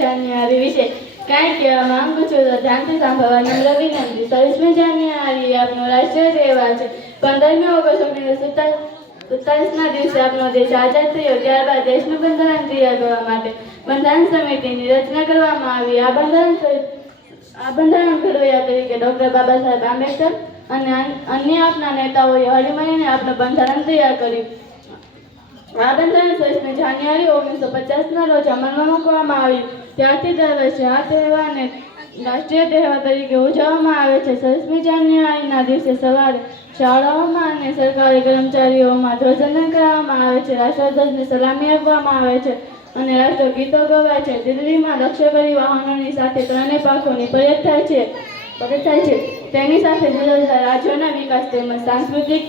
જાન્યુઆરી વિશે કાંઈ કહેવા માંગુ છું તો ધ્યાનથી સાંભળવા નમ્ર વિનંતી. છવ્વીસમી જાન્યુઆરી આપનો રાષ્ટ્રીય તહેવાર છે. પંદરમી ઓગસ્ટ ઓગણીસો સુડતાલીસના દિવસે આપનો દેશ આઝાદ થયો. ત્યારબાદ દેશનું બંધારણ તૈયાર કરવા માટે બંધારણ સમિતિની રચના કરવામાં આવી. આ બંધારણ આ બંધારણ ઘડવૈયા તરીકે ડૉક્ટર બાબા સાહેબ આંબેડકર અને અન્ય આપના નેતાઓએ હળીમળીને આપનું બંધારણ તૈયાર કર્યું. આ બંધારણ જાન્યુઆરી ઓગણીસો પચાસના રોજ અમલમાં મૂકવામાં આવ્યું. ત્યારથી દર વર્ષે આ તહેવારને રાષ્ટ્રીય તહેવાર તરીકે ઉજવવામાં આવે છે. છવ્વીસમી જાન્યુઆરીના દિવસે સવારે શાળાઓમાં અને સરકારી કર્મચારીઓમાં ધ્વજવંદન કરવામાં આવે છે. રાષ્ટ્રધ્વજને સલામી આપવામાં આવે છે અને રાષ્ટ્રગીતો ગવાય છે. દિલ્હીમાં લક્ષ્યભરી વાહનોની સાથે ત્રણેય પાંખોની પરેડ થાય છે. પરેડ થાય છે. તેની સાથે જુદા જુદા રાજ્યોના વિકાસ તેમજ સાંસ્કૃતિક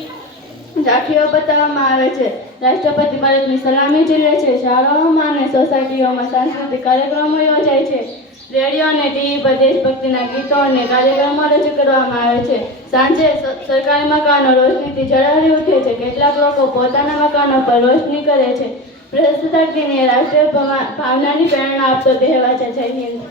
ઝાંખીઓ બતાવવામાં આવે છે. રાષ્ટ્રપતિ ભારતની સલામી ઝીલે છે. શાળાઓમાં અને સોસાયટીઓમાં સાંસ્કૃતિક કાર્યક્રમો યોજાય છે. રેડિયો અને ટીવી પર દેશભક્તિના ગીતો અને કાર્યક્રમો રજૂ કરવામાં આવે છે. સાંજે સરકારી મકાનો રોશનીથી ઝળહળી ઉઠે છે. કેટલાક લોકો પોતાના મકાનો પર રોશની કરે છે. પ્રજાસત્તાક દિને રાષ્ટ્રીય ભવા- ભાવનાની પ્રેરણા આપતો તહેવાર છે જય હિન્દ.